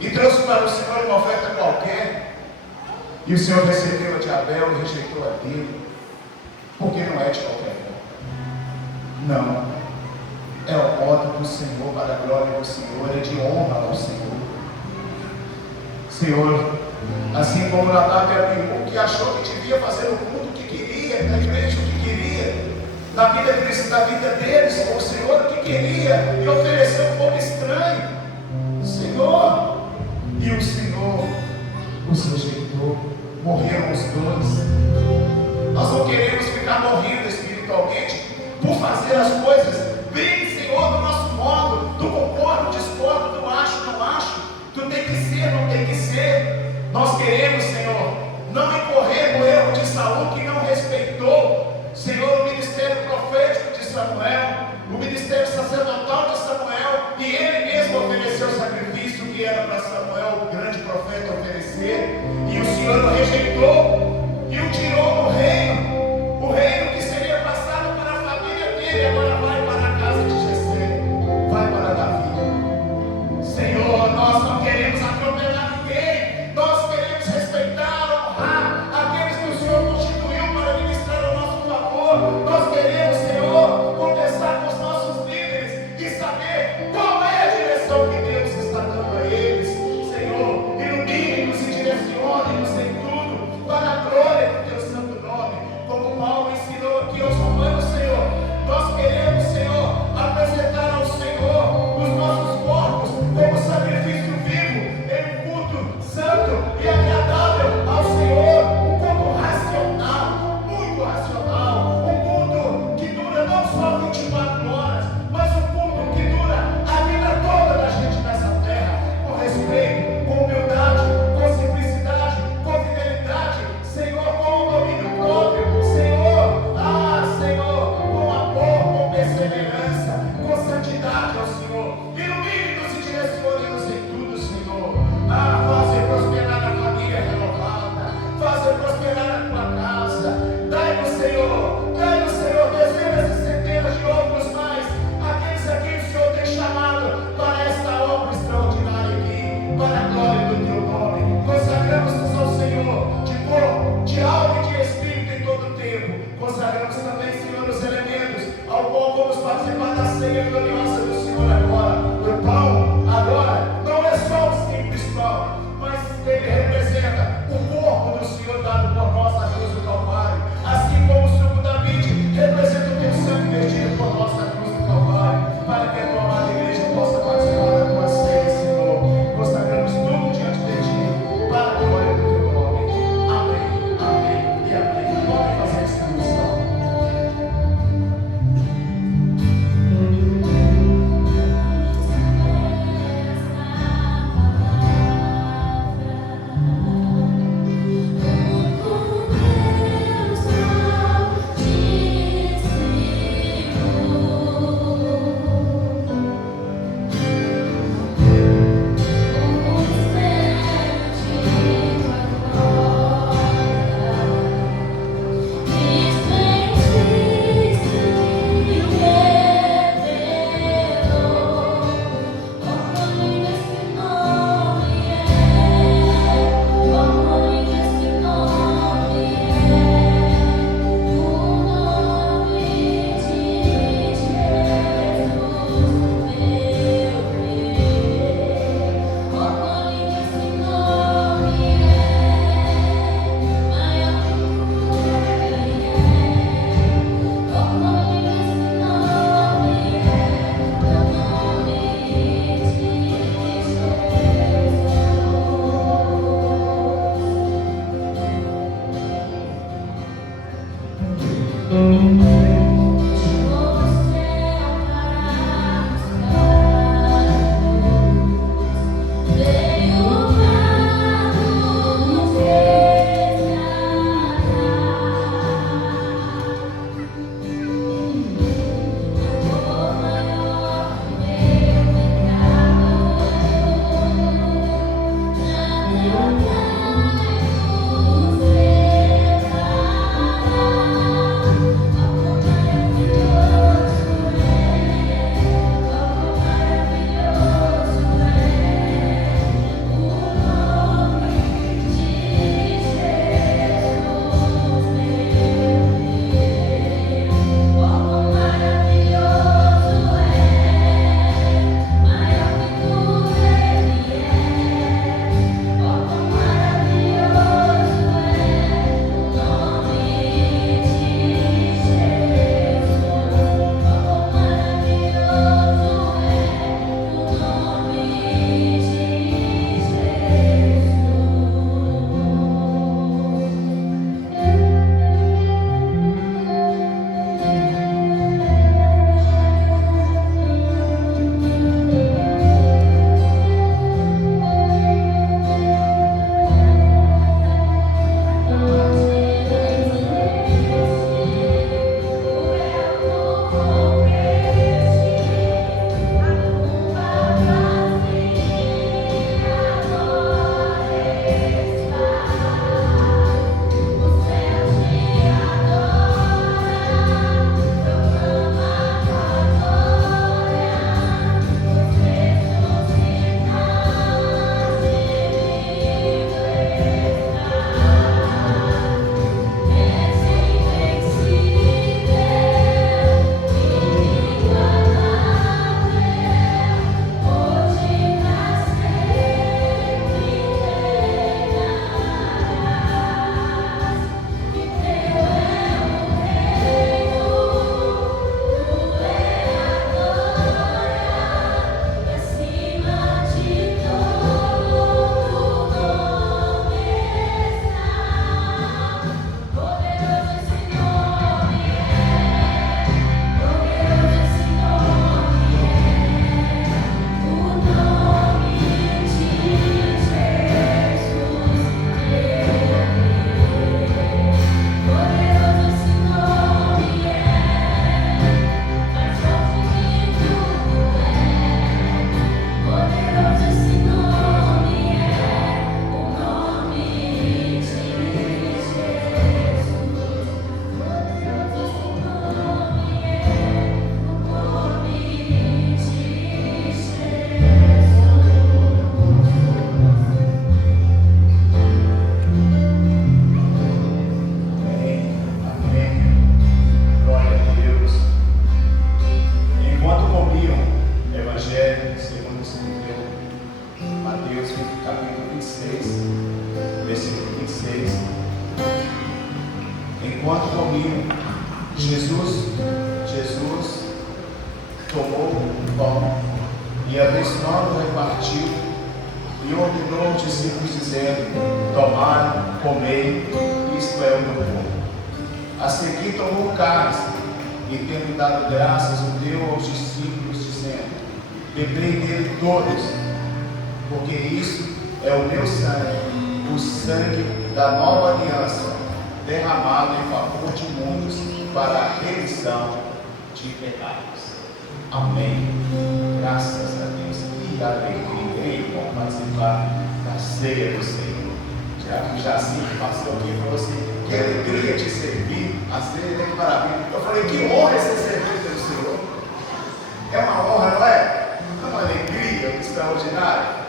e trouxe para o Senhor uma oferta qualquer, e o Senhor recebeu a de Abel e rejeitou a dele, porque não é de qualquer forma. Não. É o modo do Senhor, para a glória do Senhor, é de honra ao Senhor. Senhor, assim como Nadab e Abiú, que achou que devia fazer o culto que queria, na igreja o que queria, da vida deles com o Senhor, que queria e ofereceu um pouco estranho, Senhor, e o Senhor os rejeitou, morreram os dois. Nós não queremos ficar morrendo espiritualmente por fazer as coisas bem, Senhor, do nosso modo, do concordo, discordo, do acho, não acho, do tem que ser, não tem que ser. Nós queremos, Senhor, não incorrer no erro de Saul, que não respeitou, Senhor, o ministério profético de Samuel, o ministério sacerdotal de Samuel, e ele mesmo ofereceu o sacrifício que era para Samuel, o grande profeta, oferecer, e o Senhor o rejeitou e o tirou do reino, o reino que seria passado para a família dele, agora vai para a casa de Jessé, vai para Davi. Senhor, nós não queremos atropelar ninguém, nós queremos respeitar, honrar aqueles que o Senhor constituiu para ministrar ao nosso favor. Nós queremos, Senhor, conversar com os nossos líderes e saber qual é a direção que Deus está dando a eles. Senhor, ilumine-nos e direcione-nos em tudo para a glória do teu santo nome. Como Paulo ensinou aqui aos romanos, Senhor, nós queremos, Senhor, apresentar ao Senhor os nossos corpos como sacrifício vivo, em um culto santo e agradável ao Senhor, um culto racional, muito racional, um culto que dura não só 24 horas, mas um culto que dura a vida toda da gente nessa terra, com respeito, com humildade, com simplicidade, com fidelidade, Senhor, com domínio próprio, Senhor, Senhor, com amor, com perseverança, com santidade ao Senhor. Ilumine-nos e direcione-nos em tudo, Senhor. Fazer prosperar a família renovada, fazer prosperar a tua casa. Dai-nos, Senhor, dezenas e centenas de outros mais, aqueles a quem o Senhor tem chamado para esta obra extraordinária aqui, para a glória do teu nome. Consagramos-nos ao Senhor de corpo, de alma e de espírito em todo o tempo. Consagramos também, Senhor, os elementos ao qual vamos participar da ceia gloriosa do Senhor agora. O pão, agora, não é só um simples pão, mas ele representa o corpo do Senhor dado por nós na cruz do Calvário. Assim como o suco da vide representa o teu sangue vertido por nós na cruz do Calvário, para que a tua amada igreja possa participar da tua ceia, Senhor. Consagramos tudo diante de ti, para a glória do teu nome. Amém, amém e amém. Podem fazer esta missão. enquanto comiam, Jesus tomou o pão e, abençoando, repartiu e ordenou aos discípulos, dizendo: tomai, comei, isto é o meu corpo. A seguir tomou o cálice e, tendo dado graças, o deu aos discípulos, dizendo: bebei dele todos, porque isso é o meu sangue, o sangue da nova aliança, derramado em favor de muitos para a remissão de pecados. Amém. Graças a Deus. Que alegria, irmão, participar da ceia do Senhor. Já assim passou aqui e falou assim: que alegria te servir a ceia, né? Que maravilha. Eu falei: que honra ser servido pelo Senhor. É uma honra, não é? É uma alegria extraordinária.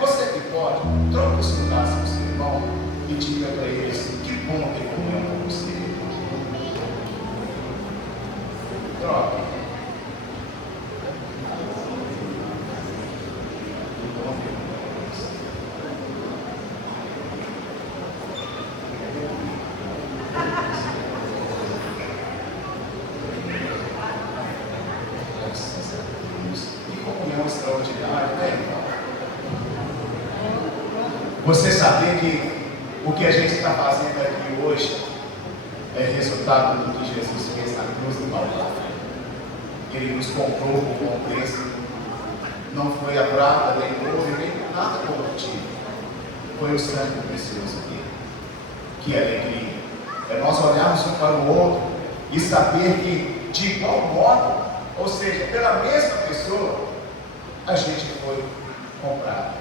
Você que pode, troque o seu braço com o seu irmão e diga para ele assim: que bom ter comunhão com você. Troque. Você saber que o que a gente está fazendo aqui hoje é resultado do que Jesus fez na cruz do Calvário. Ele nos comprou por bom preço. Não foi a prata, nem o ouro, nem nada corruptível. Foi o sangue precioso dele. Que alegria! É nós olharmos um para o outro e saber que, de igual modo, ou seja, pela mesma pessoa, a gente foi comprado.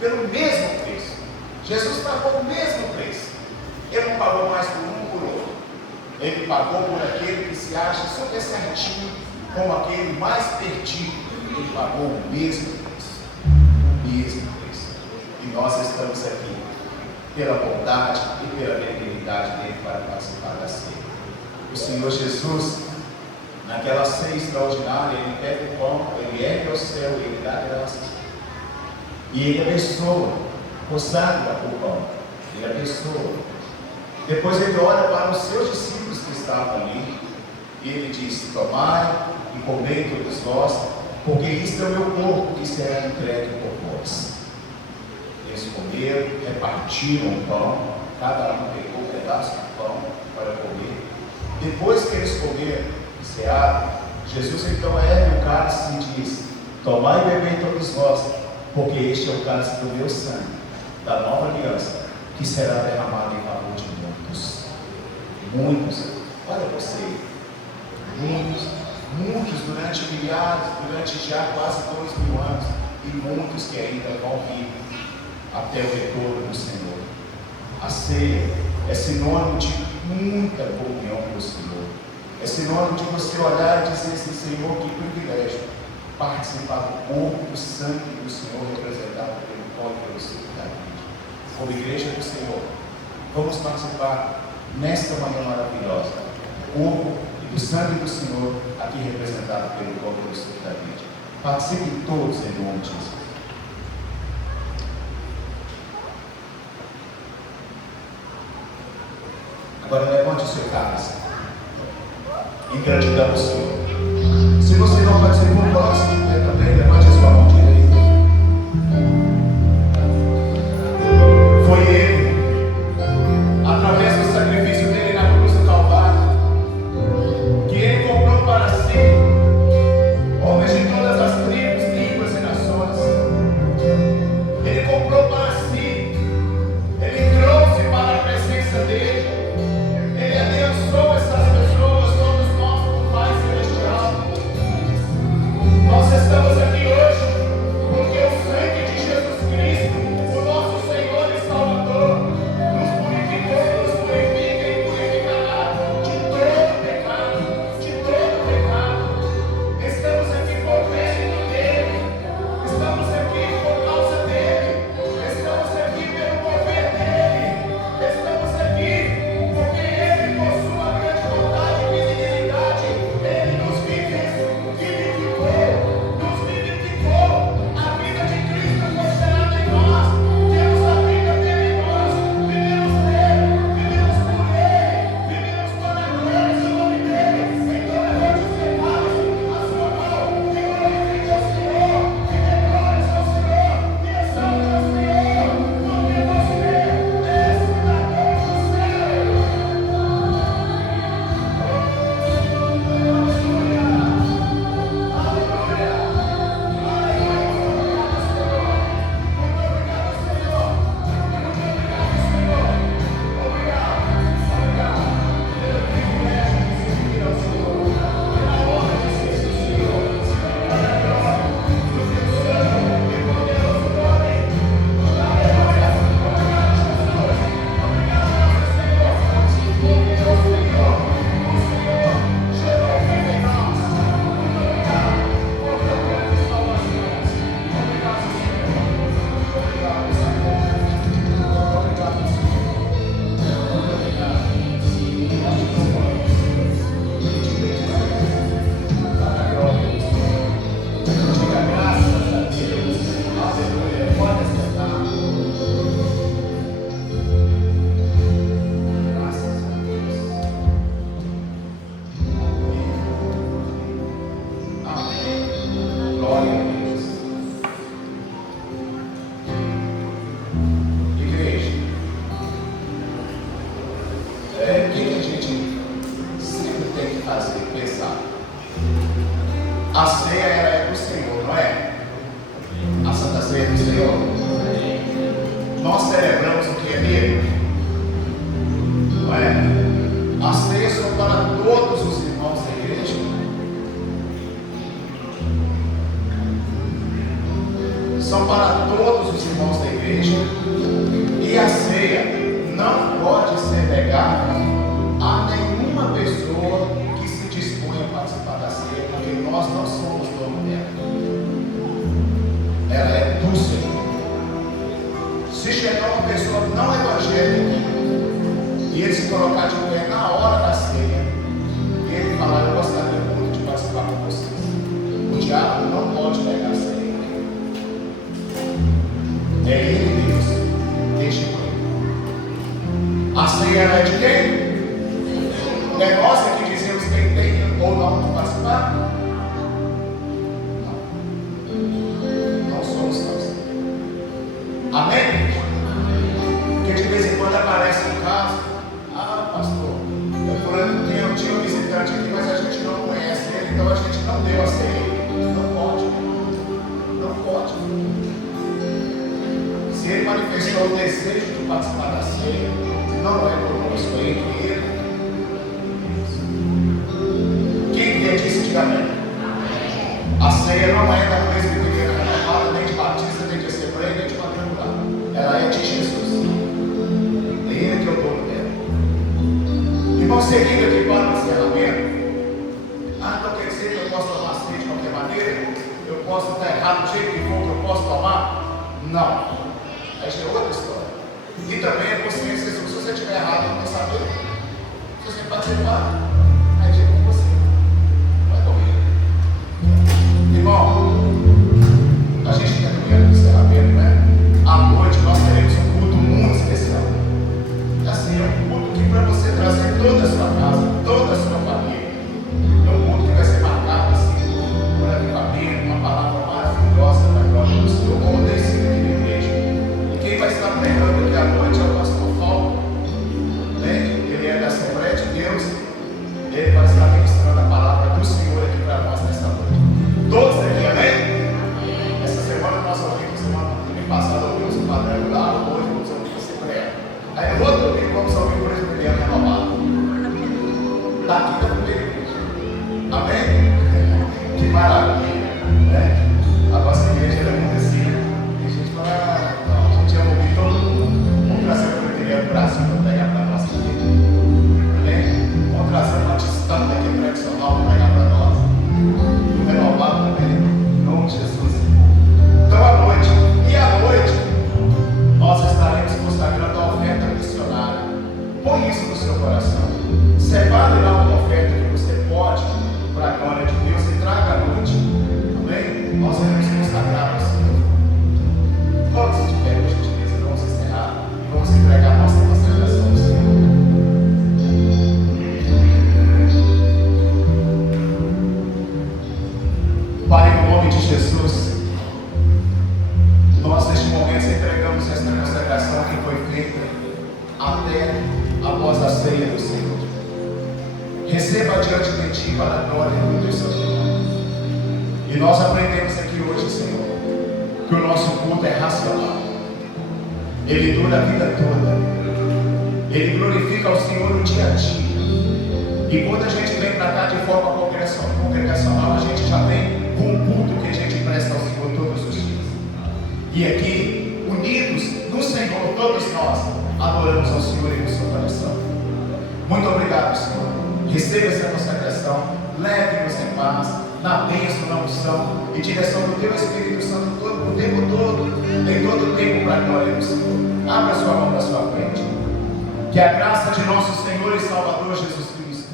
Pelo mesmo preço. Jesus pagou o mesmo preço. Ele não pagou mais por um por outro. Ele pagou por aquele que se acha super certinho, como aquele mais perdido. Ele pagou o mesmo preço. O mesmo preço. E nós estamos aqui pela bondade e pela benignidade dele para participar da ceia. O Senhor Jesus, naquela ceia extraordinária, ele pega o pão, ele ergue ao céu, ele dá graças. E ele abençoa, consagra o pão, ele abençoa. Depois ele olha para os seus discípulos que estavam ali, e ele diz: tomai e comei todos vós, porque isto é o meu corpo que será entregue por vós. Eles comeram, repartiram o pão, cada um pegou um pedaço do pão para comer. Depois que eles comeram e cearam, Jesus então ergue o cálice e diz: tomai e bebei todos vós, porque este é o cálice do meu sangue, da nova aliança, que será derramado em favor de muitos. Muitos, olha você, muitos durante milhares, durante já quase 2000 anos, e muitos que ainda vão vir até o retorno do Senhor. A ceia é sinônimo de muita comunhão com o Senhor. É sinônimo de você olhar e dizer assim: Senhor, que privilégio participar do corpo, do sangue do Senhor, representado pelo pão e pelo sangue da vida. Como igreja do Senhor, vamos participar nesta manhã maravilhosa do corpo e do sangue do Senhor, aqui representado pelo pão e pelo sangue da vida. Participem todos em nome de Jesus. Agora levante o seu cálice em gratidão ao Senhor. Se você não participou, coloque-se de pé também, levante a sua mão direita. Foi Ele, através do sacrifício dele na cruz do Calvário, que Ele comprou para si homens de todas as tribos, línguas e nações. Ele comprou para si, Ele trouxe para a presença dele, Ele abençoou essas pessoas, todos nós, com o Pai Celestial. Nós nós celebramos o que é nele. Não é? As ceias são para todos os irmãos da igreja. São para todos os irmãos da igreja. E a ceia não pode ser negada a nenhuma pessoa que se dispõe a participar da ceia, porque nós não somos dono dela. Ela é do Senhor. Se chegar uma pessoa não evangélica e ele se colocar de pé na hora da ceia, e ele falar: eu gostaria muito de participar com vocês, o diabo não pode pegar a ceia. É ele Deus, deixe com ele. A ceia é de quem? É nós que dizemos quem tem ou não de participar? Não. Não somos nós. Amém? Porque de vez em quando aparece um caso: ah, pastor, eu tinha um visitante aqui, mas a gente não conhece ele, então a gente não deu a ceia. Não pode. Não pode. Se ele manifestou o desejo de participar da ceia, não é conosco, é entre ele. Quem quer disse, diga amém. A ceia não é da presbiteriana renovada, nem de batista, nem de assembleia, nem de quadrangular. Ela é de Jesus. É ele que é o dono dela. Irmão, seguindo aqui para o encerramento. Então quer dizer que eu posso tomar ceia de qualquer maneira? Eu posso estar errado do jeito que for, que eu posso tomar? Não. Aí já é outra história. E também é consciência, se você estiver errado, não vai saber. Se você participar, aí já é com você. Vai comigo. Irmão, a gente está caminhando no encerramento, né? À noite nós teremos um culto muito especial. Assim, é um culto que para você trazer toda a sua casa, toda a sua família. É um culto que vai ser marcado assim, por avivamento, uma palavra maravilhosa da glória do Senhor, como tem sido aqui na igreja. E quem vai estar pregando aqui à noite é o pastor Paulo, né? Ele é da Assembleia de Deus. Ele vai estar ministrando a palavra do Senhor aqui para nós nessa noite. Todos aqui, amém? Essa semana nós ouvimos, semana passada ouvimos o padrão lá, hoje vamos ouvir a Assembleia. Aí no outro domingo vamos ouvir o presbiteriano renovado. Daqui da primeira igreja. Amém? Que maravilha, né? A nossa igreja é muito assim. E a gente fala: não, a gente ia ouvir todo mundo. Vamos trazer o presbiteriano do Brasil para pregar para a nossa igreja. Amém? Vamos trazer uma distância aqui tradicional para pregar para nós. Do renovado também. Em nome de Jesus. Então à noite, nós estaremos consagrando a oferta missionária. Põe isso no seu coração. Separe lá uma oferta que você pode para a glória de Deus e traga à noite. Amém? Nós iremos consagrar ao Senhor. Coloque-se de pé, por gentileza. Vamos encerrar e vamos entregar a nossa consagração ao Senhor. Pai, no nome de Jesus, nós neste momento entregamos esta consagração que foi feita até após a ceia do Senhor. Receba diante de Ti para a glória do Teu Santo nome. E nós aprendemos aqui hoje, Senhor, que o nosso culto é racional. Ele dura a vida toda. Ele glorifica ao Senhor no dia a dia. E quando a gente vem para cá de forma congregacional, a gente já vem com o culto que a gente presta ao Senhor todos os dias. E aqui, unidos no Senhor, todos nós adoramos ao Senhor em seu coração. Muito obrigado, Senhor. Receba essa consagração, leve-nos em paz, na bênção, na unção e direção do Teu Espírito Santo o tempo todo, em todo o tempo, para a glória do Senhor. Abra sua mão na sua frente. Que a graça de nosso Senhor e Salvador Jesus Cristo,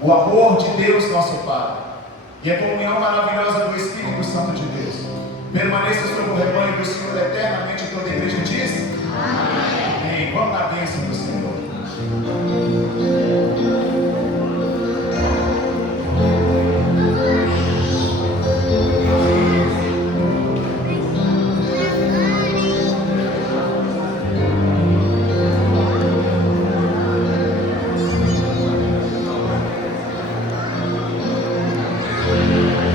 o amor de Deus nosso Pai e a comunhão maravilhosa do Espírito Santo de Deus permaneça sobre o rebanho do Senhor eternamente toda